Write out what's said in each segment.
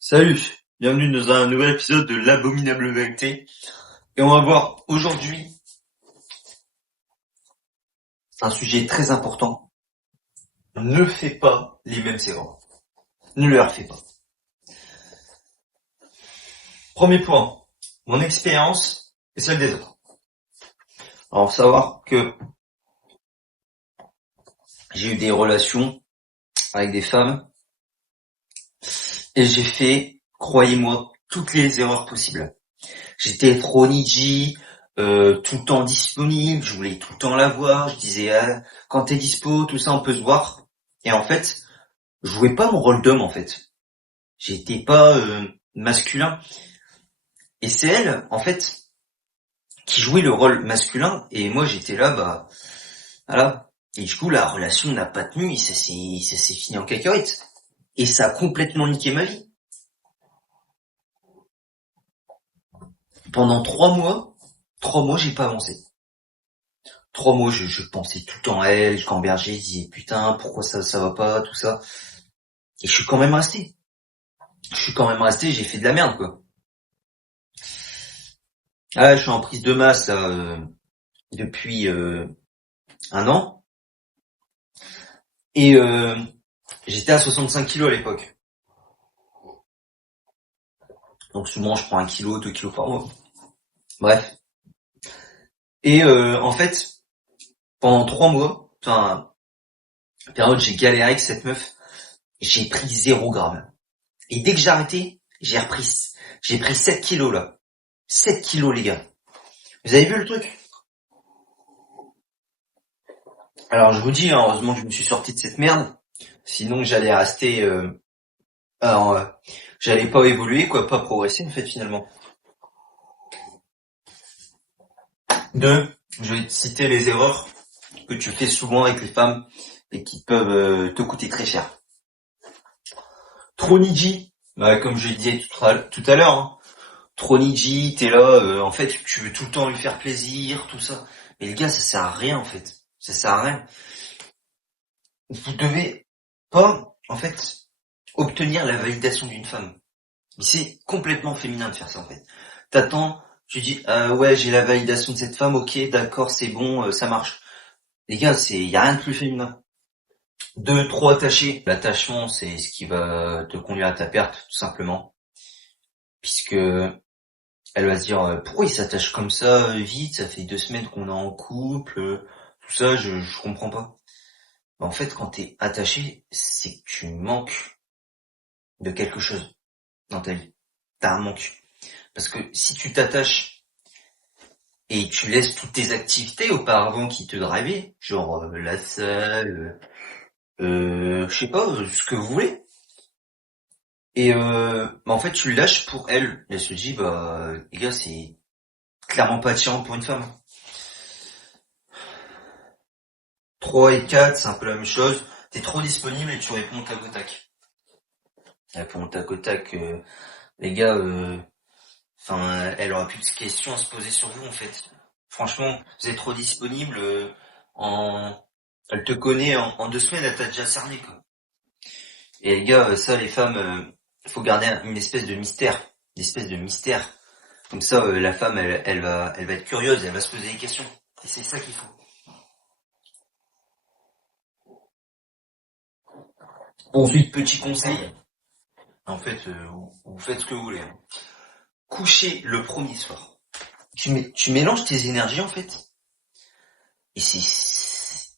Salut, bienvenue dans un nouvel épisode de l'Abominable Vérité. Et on va voir aujourd'hui un sujet très important. Ne fais pas les mêmes erreurs. Ne les refais pas. Premier point, mon expérience et celle des autres. Alors, savoir que j'ai eu des relations avec des femmes et j'ai fait, croyez-moi, toutes les erreurs possibles. J'étais trop needy, tout le temps disponible, je voulais tout le temps la voir, je disais quand t'es dispo, tout ça on peut se voir. Et en fait, je jouais pas mon rôle d'homme en fait. J'étais pas masculin. Et c'est elle, en fait, qui jouait le rôle masculin et moi j'étais là, bah voilà. Et du coup la relation n'a pas tenu et ça s'est fini en cacahuète. Et ça a complètement niqué ma vie. Pendant 3 mois j'ai pas avancé. 3 mois, je pensais tout le temps à elle, je gambergeais, je disais putain, pourquoi ça va pas, tout ça. Et je suis quand même resté. J'ai fait de la merde, quoi. Ah, je suis en prise de masse, là, depuis 1 an. Et j'étais à 65 kilos à l'époque. Donc souvent, je prends 1 kilo, 2 kilos par mois. Bref. Et en fait, pendant 3 mois, enfin, période, j'ai galéré avec cette meuf. J'ai pris 0 gramme. Et dès que j'ai arrêté, j'ai pris 7 kilos, là. 7 kilos, les gars. Vous avez vu le truc? Alors je vous dis, hein, heureusement que je me suis sorti de cette merde. Sinon j'allais rester... alors, j'allais pas évoluer, quoi, pas progresser en fait finalement. Deux, je vais te citer les erreurs que tu fais souvent avec les femmes et qui peuvent te coûter très cher. Trop needy, comme je le disais tout à l'heure. Hein. Trop needy, t'es là, en fait tu veux tout le temps lui faire plaisir, tout ça. Mais les gars, ça sert à rien en fait. Ça sert à rien. Vous devez pas, en fait, obtenir la validation d'une femme. Mais c'est complètement féminin de faire ça en fait. T'attends, tu dis ouais j'ai la validation de cette femme, ok d'accord c'est bon, ça marche. Les gars, y a rien de plus féminin. Deux, trop attaché. L'attachement c'est ce qui va te conduire à ta perte tout simplement, puisque elle va se dire pourquoi il s'attache comme ça vite, ça fait 2 semaines qu'on est en couple, tout ça je comprends pas. En fait quand t'es attaché c'est que tu manques de quelque chose dans ta vie. T'as un manque. Parce que si tu t'attaches et tu laisses toutes tes activités auparavant qui te drivaient, genre la salle, je sais pas, ce que vous voulez, et bah en fait tu le lâches pour elle. Elle se dit bah les gars c'est clairement pas attirant pour une femme. 3 et 4 c'est un peu la même chose. T'es trop disponible et tu réponds tac au tac. Réponds tac au tac, les gars, enfin elle aura plus de questions à se poser sur vous en fait. Franchement, vous êtes trop disponible. En, Elle te connaît en 2 semaines, elle t'a déjà cerné quoi. Et les gars, ça, les femmes, faut garder une espèce de mystère, Comme ça, la femme, elle va être curieuse, elle va se poser des questions. Et c'est ça qu'il faut. Ensuite, petit conseil. En fait, vous faites ce que vous voulez. Hein. Coucher le premier soir. Tu mélanges tes énergies en fait. Et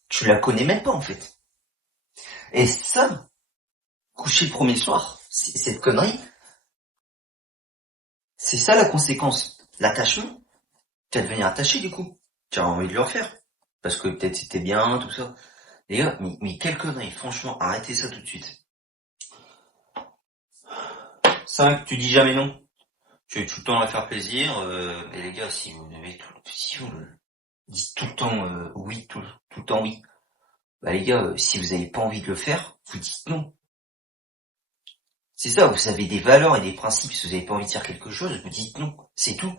tu la connais même pas en fait. Et ça, coucher le premier soir, cette connerie, c'est ça la conséquence. L'attachement. Tu vas devenir attaché du coup. Tu as envie de le refaire. Parce que peut-être c'était bien, tout ça. Les gars, mais quelle connerie, franchement, arrêtez ça tout de suite. 5, tu dis jamais non. Tu veux tout le temps la faire plaisir. Et les gars, si vous dites tout le temps oui, tout le temps oui, bah les gars, si vous avez pas envie de le faire, vous dites non. C'est ça, vous avez des valeurs et des principes. Si vous avez pas envie de faire quelque chose, vous dites non. C'est tout.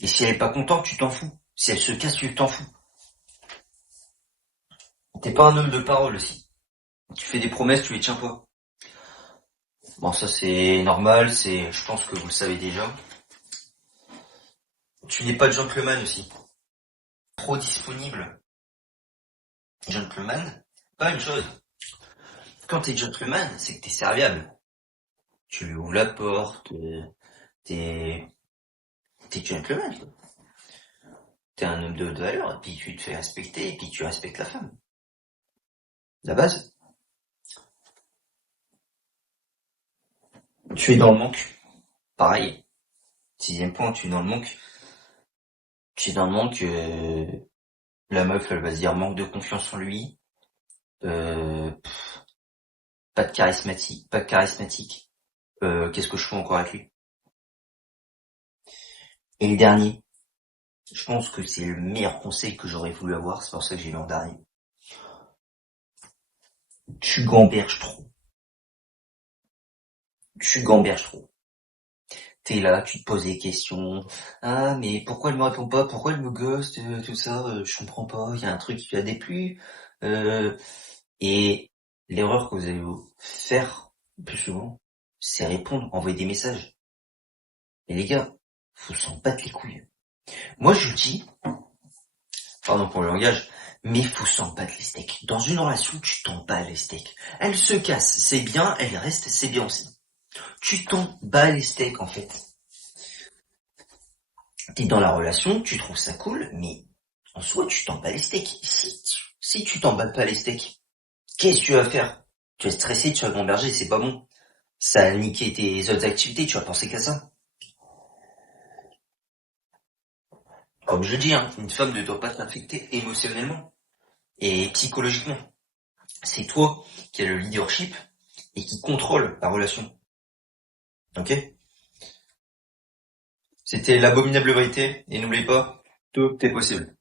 Et si elle est pas contente, tu t'en fous. Si elle se casse, tu t'en fous. T'es pas un homme de parole aussi. Tu fais des promesses, tu les tiens pas. Bon, ça c'est normal, je pense que vous le savez déjà. Tu n'es pas gentleman aussi. Trop disponible. Gentleman, pas une chose. Quand t'es gentleman, c'est que t'es serviable. Tu lui ouvres la porte, t'es, t'es gentleman, quoi. T'es un homme de haute valeur, et puis tu te fais respecter, et puis tu respectes la femme. La base. Tu es dans le manque. Pareil. Sixième point, tu es dans le manque. Tu es dans le manque, la meuf, elle va se dire manque de confiance en lui, euh, pas de charismatique. Qu'est-ce que je fais encore avec lui? Et le dernier, je pense que c'est le meilleur conseil que j'aurais voulu avoir, c'est pour ça que j'ai mis en dernier. Tu gamberges trop. Tu gamberges trop. T'es là, tu te poses des questions. Ah, mais pourquoi elle me répond pas? Pourquoi elle me ghost? Tout ça, je comprends pas. Il y a un truc qui lui a déplu. Euh, et l'erreur que vous allez vous faire le plus souvent, c'est répondre, envoyer des messages. Et les gars, faut s'en battre les couilles. Moi, je vous dis, pardon pour le langage, mais faut s'en battre les steaks. Dans une relation, tu t'en bats les steaks. Elle se casse, c'est bien. Elle reste, c'est bien aussi. Tu t'en bats les steaks, en fait. T'es dans la relation, tu trouves ça cool, mais en soi, tu t'en bats les steaks. Si tu t'en bats pas les steaks, qu'est-ce que tu vas faire? Tu vas stresser, tu vas gamberger, c'est pas bon. Ça a niqué tes autres activités, tu vas penser qu'à ça. Comme je dis, hein, une femme ne doit pas t'infecter émotionnellement et psychologiquement. C'est toi qui as le leadership et qui contrôle la relation. Ok? C'était l'abominable vérité, et n'oubliez pas, tout est possible.